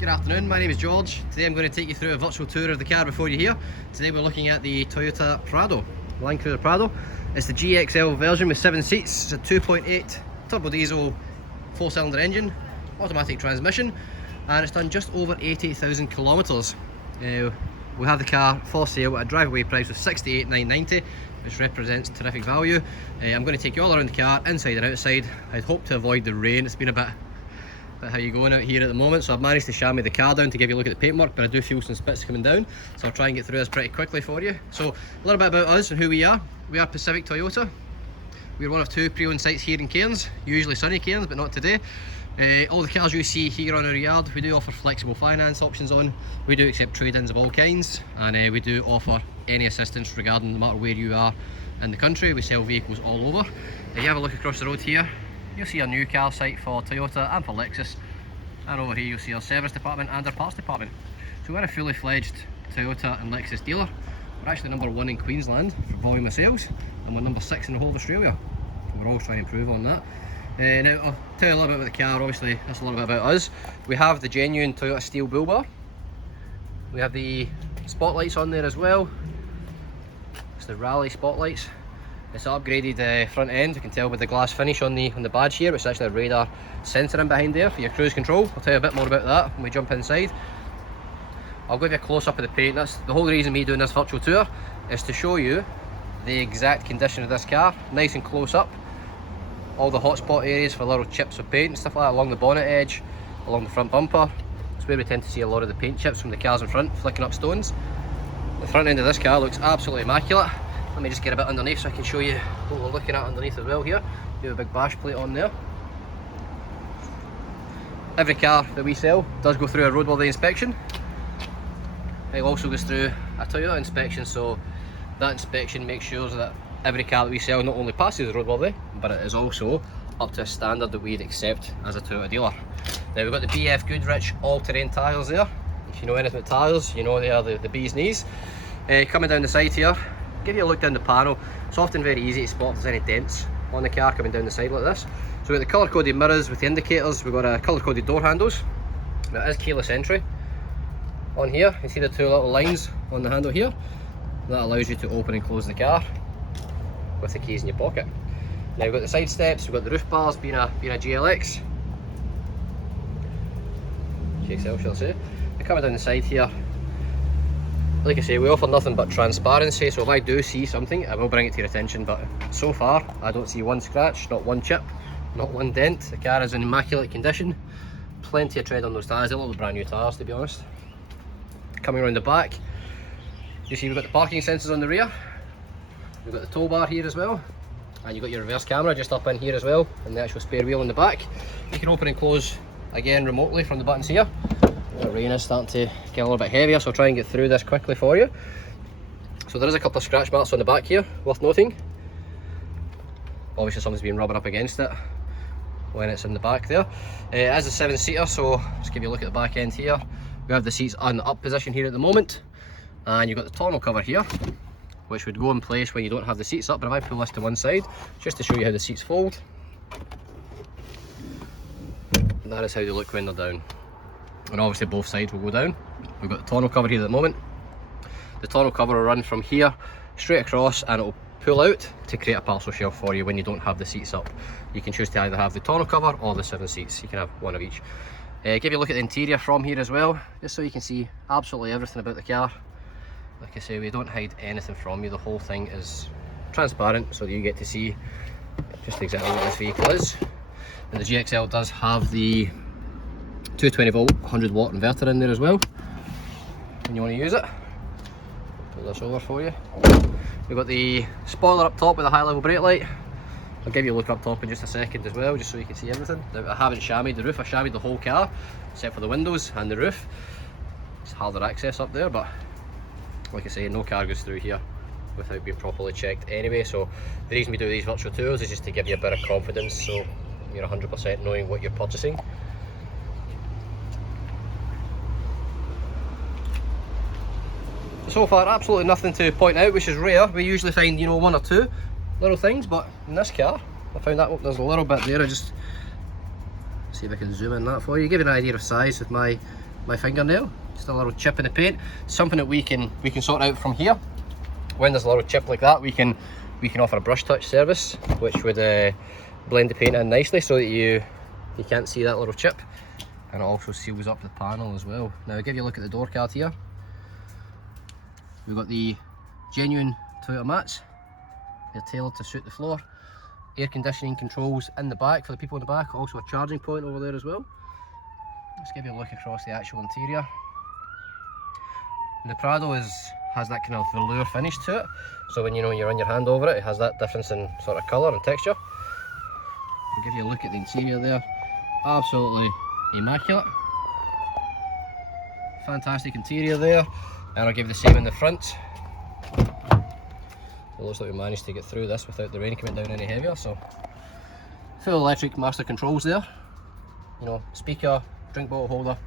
Good afternoon, my name is George. Today I'm going to take you through a virtual tour of the car before you hear. Today we're looking at the Toyota Prado, Landcruiser Prado. It's the GXL version with 7 seats. It's a 2.8 turbo diesel 4-cylinder engine, automatic transmission, and it's done just over 80,000 kilometres. We have the car for sale at a drive-away price of $68,990, which represents terrific value. I'm going to take you all around the car, inside and outside. I'd hope to avoid the rain. It's been a bit how you going out here at the moment, so I've managed to chamois the car down to give you a look at the paintwork, but I do feel some spits coming down, so I'll try and get through this pretty quickly for you. So a little bit about us and who we are. We are Pacific Toyota. We're one of 2 pre-owned sites here in Cairns, usually sunny Cairns, but not today. All the cars you see here on our yard, we do offer flexible finance options on. We do accept trade-ins of all kinds, and we do offer any assistance regarding no matter where you are in the country. We sell vehicles all over. If you have a look across the road here, you'll see our new car site for Toyota and for Lexus, and over here you'll see our service department and our parts department. So we're a fully fledged Toyota and Lexus dealer. We're actually number 1 in Queensland for volume of sales, and we're number 6 in the whole of Australia. We're always trying to improve on that. Now I'll tell you a little bit about the car. Obviously that's a little bit about us. We have the genuine Toyota steel bull bar. We have the spotlights on there as well. It's the rally spotlights. It's an upgraded front end. You can tell with the glass finish on the badge here, which is actually a radar sensor in behind there for your cruise control. I'll tell you a bit more about that when we jump inside. I'll give you a close-up of the paint. That's the whole reason me doing this virtual tour, is to show you the exact condition of this car, nice and close up. All the hotspot areas for little chips of paint and stuff like that along the bonnet edge, along the front bumper. It's where we tend to see a lot of the paint chips from the cars in front flicking up stones. The front end of this car looks absolutely immaculate. Let me just get a bit underneath so I can show you what we're looking at underneath as well here. We have a big bash plate on there. Every car that we sell does go through a roadworthy inspection. It also goes through a Toyota inspection, so that inspection makes sure that every car that we sell not only passes roadworthy, but it is also up to a standard that we'd accept as a Toyota dealer. Now we've got the BF Goodrich all-terrain tyres there. If you know anything about tyres, you know they are the bee's knees. Coming down the side here, give you a look down the panel. It's often very easy to spot if there's any dents on the car coming down the side like this. So we've got the colour-coded mirrors with the indicators. We've got a colour-coded door handles. Now it is keyless entry. On here, you see the 2 little lines on the handle here. That allows you to open and close the car with the keys in your pocket. Now we've got the side steps, we've got the roof bars being a GLX. GXL shall I say. We're coming down the side here. Like I say, we offer nothing but transparency, so if I do see something, I will bring it to your attention, but so far I don't see one scratch, not one chip, not one dent. The car is in immaculate condition. Plenty of tread on those tyres. They look like brand new tyres, to be honest. Coming around the back, you see we've got the parking sensors on the rear. We've got the tow bar here as well, and you've got your reverse camera just up in here as well, and the actual spare wheel in the back. You can open and close again remotely from the buttons here. The rain is starting to get a little bit heavier, so I'll try and get through this quickly for you. So there is a couple of scratch marks on the back here, worth noting. Obviously something's been rubbing up against it when it's in the back there. It is a 7-seater, so just give you a look at the back end here. We have the seats on the up position here at the moment, and you've got the tonneau cover here, which would go in place when you don't have the seats up. But if I pull this to one side, just to show you how the seats fold, that is how they look when they're down. And obviously both sides will go down. We've got the tonneau cover here at the moment. The tonneau cover will run from here straight across, and it will pull out to create a parcel shelf for you when you don't have the seats up. You can choose to either have the tonneau cover or the 7 seats. You can have one of each. Give you a look at the interior from here as well, just so you can see absolutely everything about the car. Like I say, we don't hide anything from you. The whole thing is transparent, so that you get to see just exactly what this vehicle is. And the GXL does have the 220 volt 100 watt inverter in there as well when you want to use it. Put this over for you. We've got the spoiler up top with a high level brake light. I'll give you a look up top in just a second as well, just so you can see everything. Now, I haven't chamoised the roof. I chamoised the whole car except for the windows and the roof. It's harder access up there, but like I say, no car goes through here without being properly checked anyway. So the reason we do these virtual tours is just to give you a bit of confidence, so you're 100% knowing what you're purchasing. So far, absolutely nothing to point out, which is rare. We usually find, you know, 1 or 2 little things, but in this car, I found that there's a little bit there. I just see if I can zoom in that for you, give you an idea of size with my my fingernail, just a little chip in the paint. Something that we can sort out from here. When there's a little chip like that, we can offer a brush touch service, which would blend the paint in nicely so that you can't see that little chip, and it also seals up the panel as well. Now I'll give you a look at the door card here. We've got the genuine Toyota mats. They're tailored to suit the floor. Air conditioning controls in the back for the people in the back, also a charging point over there as well. Let's give you a look across the actual interior. And the Prado has that kind of velour finish to it, so when you run your hand over it, it has that difference in sort of colour and texture. I'll give you a look at the interior there. Absolutely immaculate. Fantastic interior there, and I'll give you the same in the front. It looks like we managed to get through this without the rain coming down any heavier. So full electric master controls there. Speaker, drink bottle holder.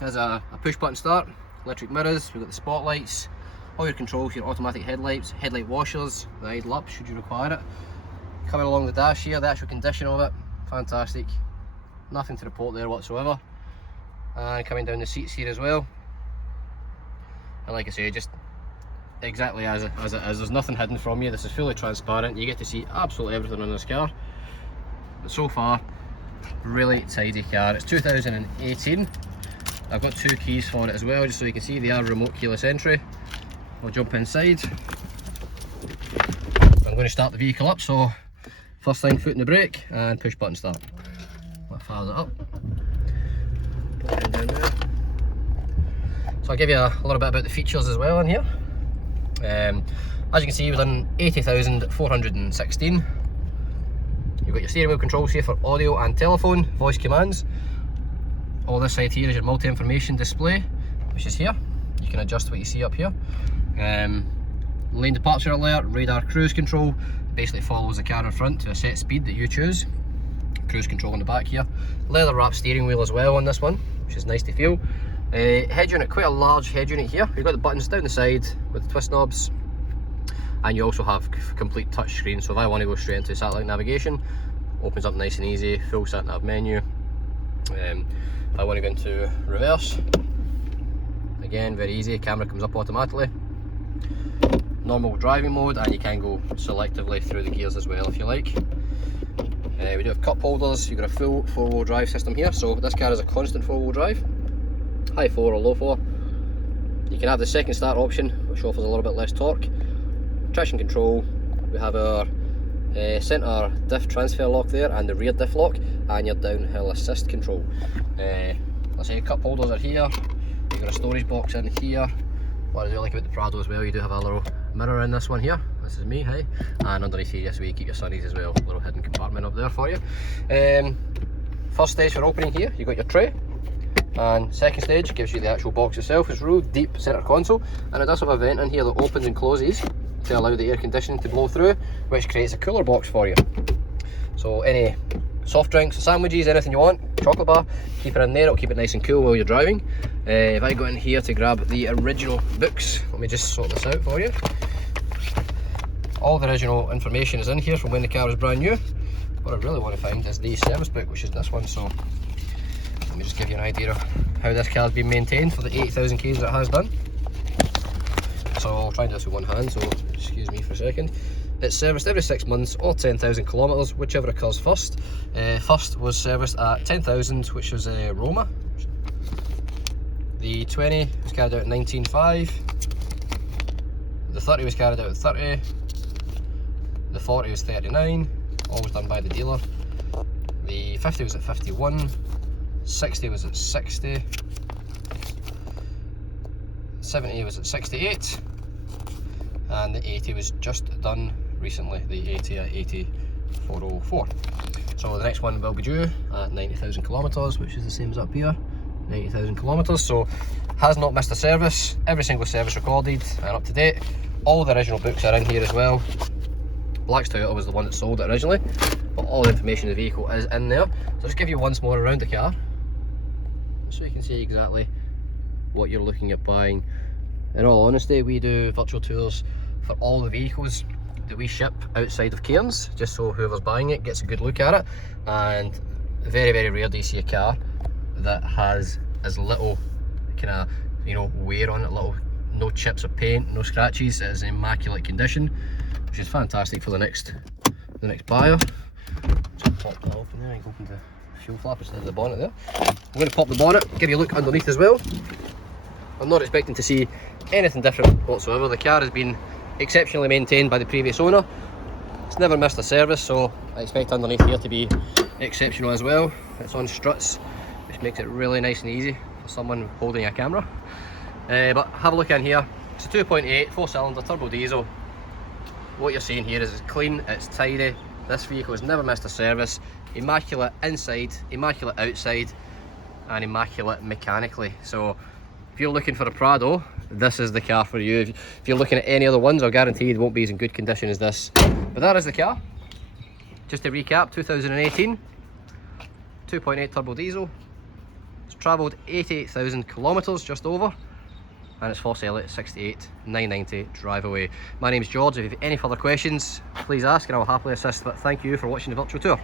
There's a push button start, electric mirrors. We've got the spotlights, all your controls, your automatic headlights, headlight washers, the idle up should you require it. Coming along the dash here, the actual condition of it, fantastic. Nothing to report there whatsoever. And coming down the seats here as well. And like I say, just exactly as it is. There's nothing hidden from you. This is fully transparent. You get to see absolutely everything on this car. But so far, really tidy car. It's 2018. I've got 2 keys for it as well, just so you can see they are remote keyless entry. We'll jump inside. I'm going to start the vehicle up, so first thing, foot in the brake and push button start. That fires it up. Down there. So I'll give you a little bit about the features as well in here. As you can see, we've done 80,416. You've got your steering wheel controls here for audio and telephone, voice commands. All this side here is your multi-information display, which is here. You can adjust what you see up here. Lane departure alert, radar cruise control, basically follows the car in front to a set speed that you choose. Cruise control in the back here. Leather wrapped steering wheel as well on this one, which is nice to feel. Head unit, quite a large head unit here. You've got the buttons down the side with the twist knobs, and you also have complete touch screen. So if I want to go straight into satellite navigation, opens up nice and easy, full sat nav menu. If I want to go into reverse, again very easy, camera comes up automatically. Normal driving mode, and you can go selectively through the gears as well if you like. We do have cup holders. You've got a full 4-wheel drive system here, so this car is a constant 4-wheel drive, high 4 or low 4. You can have the second start option, which offers a little bit less torque. Traction control, we have our centre diff transfer lock there, and the rear diff lock, and your downhill assist control. Let's say cup holders are here. You've got a storage box in here. What I do like about the Prado as well, you do have a little mirror in this one here. This is me, hey. And underneath here, so you keep your sunnies as well. A little hidden compartment up there for you. First stage for opening here, you've got your tray. And second stage gives you the actual box itself. It's real deep centre console, and it does have a vent in here that opens and closes to allow the air conditioning to blow through, which creates a cooler box for you. So any soft drinks, sandwiches, anything you want, chocolate bar, keep it in there. It'll keep it nice and cool while you're driving. If I go in here to grab the original books, let me just sort this out for you. All the original information is in here from when the car was brand new. What I really want to find is the service book, which is this one. So let me just give you an idea of how this car has been maintained for the 80,000 k's that it has done. So I'll try and do this with one hand, so excuse me for a second. It's serviced every 6 months or 10,000 kilometres, whichever occurs first. First was serviced at 10,000, which was Roma. The 20 was carried out at 19.5. The 30 was carried out at 30. The 40 was 39, always done by the dealer. The 50 was at 51. 60 was at 60. 70 was at 68. And the 80 was just done recently, the 80 at 8404. So the next one will be due at 90,000 kilometres, which is the same as up here, 90,000 kilometres. So has not missed a service, every single service recorded and up to date. All the original books are in here as well. Black's Toyota was the one that sold it originally, but all the information of the vehicle is in there. So I'll just give you once more around the car, so you can see exactly what you're looking at buying. In all honesty, we do virtual tours for all the vehicles that we ship outside of Cairns, just so whoever's buying it gets a good look at it. And very, very rare do you see a car that has as little kind of, you know, wear on it, no chips of paint, no scratches. It is in immaculate condition, which is fantastic for the next buyer. Just pop that open there and open the fuel flap instead of the bonnet there. I'm going to pop the bonnet, give you a look underneath as well. I'm not expecting to see anything different whatsoever. The car has been exceptionally maintained by the previous owner. It's never missed a service, so I expect underneath here to be exceptional as well. It's on struts, which makes it really nice and easy for someone holding a camera. But have a look in here. It's a 2.8 4-cylinder turbo diesel. What you're seeing here is it's clean, it's tidy. This vehicle has never missed a service. Immaculate inside, immaculate outside, and immaculate mechanically. So if you're looking for a Prado, this is the car for you. If you're looking at any other ones, I'll guarantee it won't be as in good condition as this. But that is the car. Just to recap, 2018, 2.8 turbo diesel. It's travelled 88,000 kilometres, just over, and it's for sale at 68,990 drive away. My name's George. If you have any further questions, please ask and I'll happily assist. But thank you for watching the virtual tour.